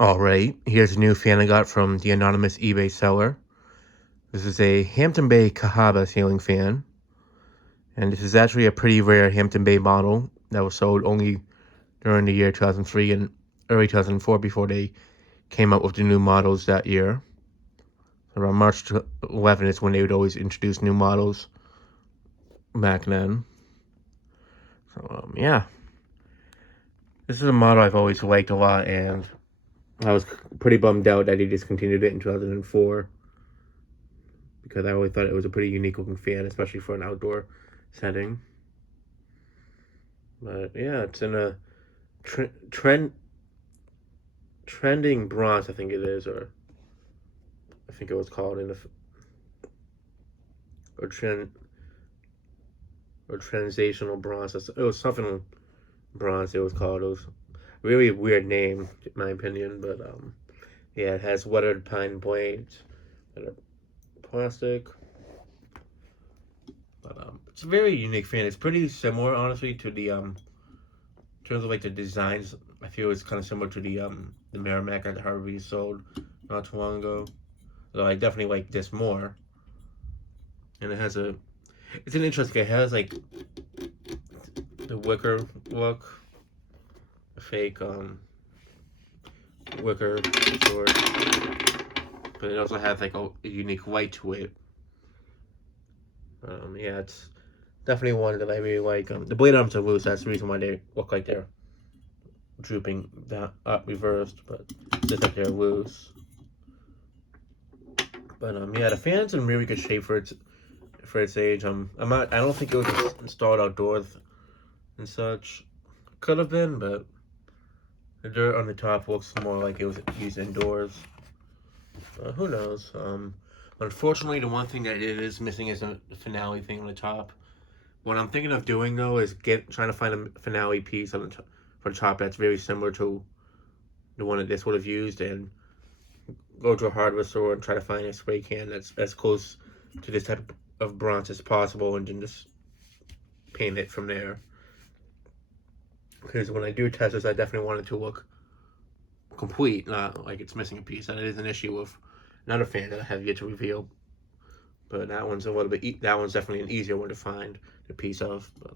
Alright, here's a new fan I got from the anonymous eBay seller. This is a Hampton Bay Cahaba ceiling fan. And this is actually a pretty rare Hampton Bay model that was sold only during the year 2003 and early 2004 before they came out with the new models that year. Around March 11th is when they would always introduce new models back then. So, yeah. This is a model I've always liked a lot, and I was pretty bummed out that they discontinued it in 2004 because I always thought it was a pretty unique looking fan, especially for an outdoor setting. But yeah, it's in a trending bronze, I think it is, or I think it was called in the or transitional bronze. It was something bronze. It was called. It was a really weird name, in my opinion. But yeah, it has weathered pine blades that are plastic. But it's a very unique fan. It's pretty similar, honestly, to the in terms of like the designs. I feel it's kind of similar to the Merrimack that Harvey sold not too long ago. Though I definitely like this more. And it has it's an interesting. It has like the wicker look, a fake wicker sword, but it also has like a unique light to it. Yeah, it's definitely one that I really like. The blade arms are loose. That's the reason why they look like they're drooping down, up, reversed, but just like they're loose. But yeah, the fan's in really good shape for its age. I don't think it was installed outdoors and such. Could have been, but the dirt on the top looks more like it was used indoors. Who knows? Unfortunately, the one thing that it is missing is the finale thing on the top. What I'm thinking of doing though is trying to find a finale piece on the for the top that's very similar to the one that this would have used, and go to a hardware store and try to find a spray can that's as close to this type of bronze as possible, and then just paint it from there. Because when I do test this, I definitely want it to look complete, not like it's missing a piece. And it is an issue with another fan that I have yet to reveal. But that one's a little bit. That one's definitely an easier one to find a piece of. But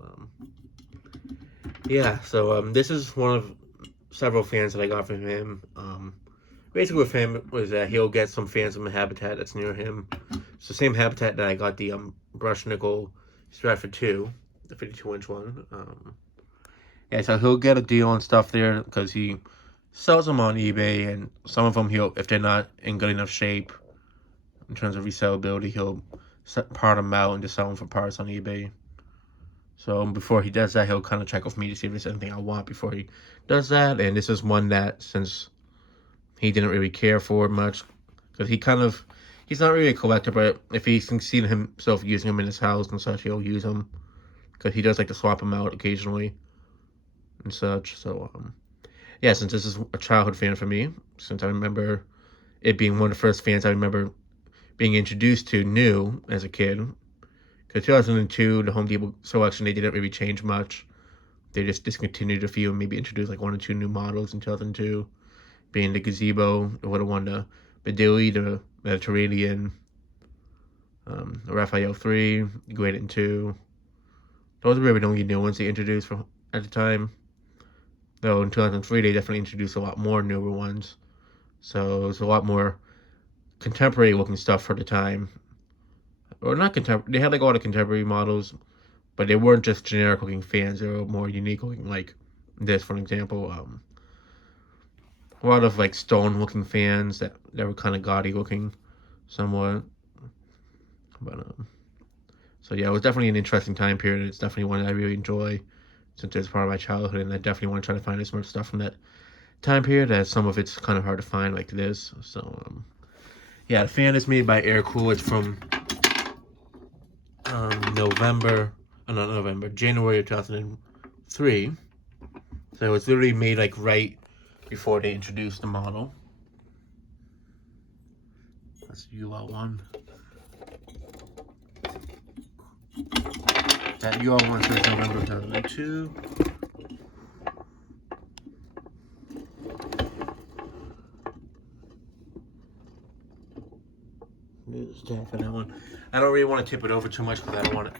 yeah. So this is one of several fans that I got from him. Basically, with him was that he'll get some fans from a habitat that's near him. It's the same habitat that I got the brushed nickel Stratford 2, the 52-inch one. Yeah, so he'll get a deal on stuff there because he sells them on eBay, and some of them if they're not in good enough shape in terms of resellability, he'll part them out and just sell them for parts on eBay. So before he does that, he'll kind of check with me to see if there's anything I want before he does that. And this is one that, since he didn't really care for much, because he's not really a collector, but if he can see himself using them in his house and such, he'll use them, because he does like to swap them out occasionally and such. So yeah, since this is a childhood fan for me, since I remember it being one of the first fans I remember being introduced to new as a kid. Because 2002, the Home Depot selection, they didn't really change much. They just discontinued a few and maybe introduced like 1 or 2 new models in 2002. Being the Gazebo, the little one, the Bedilli, the Mediterranean, the Raphael 3, the Gradient 2. Those were really the only new ones they introduced at the time. Though in 2003, they definitely introduced a lot more newer ones. So it was a lot more contemporary looking stuff for the time. Or not contemporary, they had like a lot of contemporary models, but they weren't just generic looking fans. They were more unique looking, like this, for example. A lot of like stone looking fans that were kind of gaudy looking somewhat. But so yeah, it was definitely an interesting time period. It's definitely one that I really enjoy, since it's part of my childhood, and I definitely want to try to find as much stuff from that time period, as some of it's kind of hard to find like this. So yeah, the fan is made by Air Cool. It's from January of 2003. So it was literally made like right before they introduced the model. That's UL one. That UL one says November 2002. There's jack for that one. I don't really want to tip it over too much because I don't want it,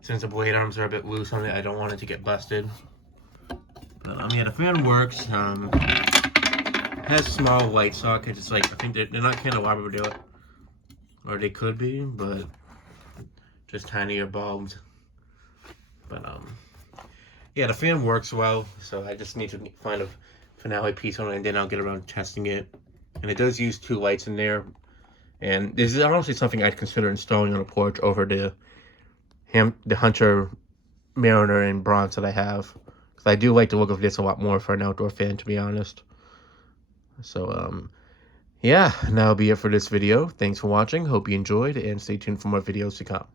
since the blade arms are a bit loose on it, I don't want it to get busted. Yeah, the fan works. Has small light sockets. It's like, I think they're not candelabra, or they could be, but just tinier bulbs. But yeah, the fan works well, so I just need to find a finale piece on it, and then I'll get around to testing it. And it does use 2 lights in there, and this is honestly something I'd consider installing on a porch over the Hunter Mariner and Bronze that I have, because I do like the look of this a lot more for an outdoor fan, to be honest. So yeah, that'll be it for this video. Thanks for watching. Hope you enjoyed, and stay tuned for more videos to come.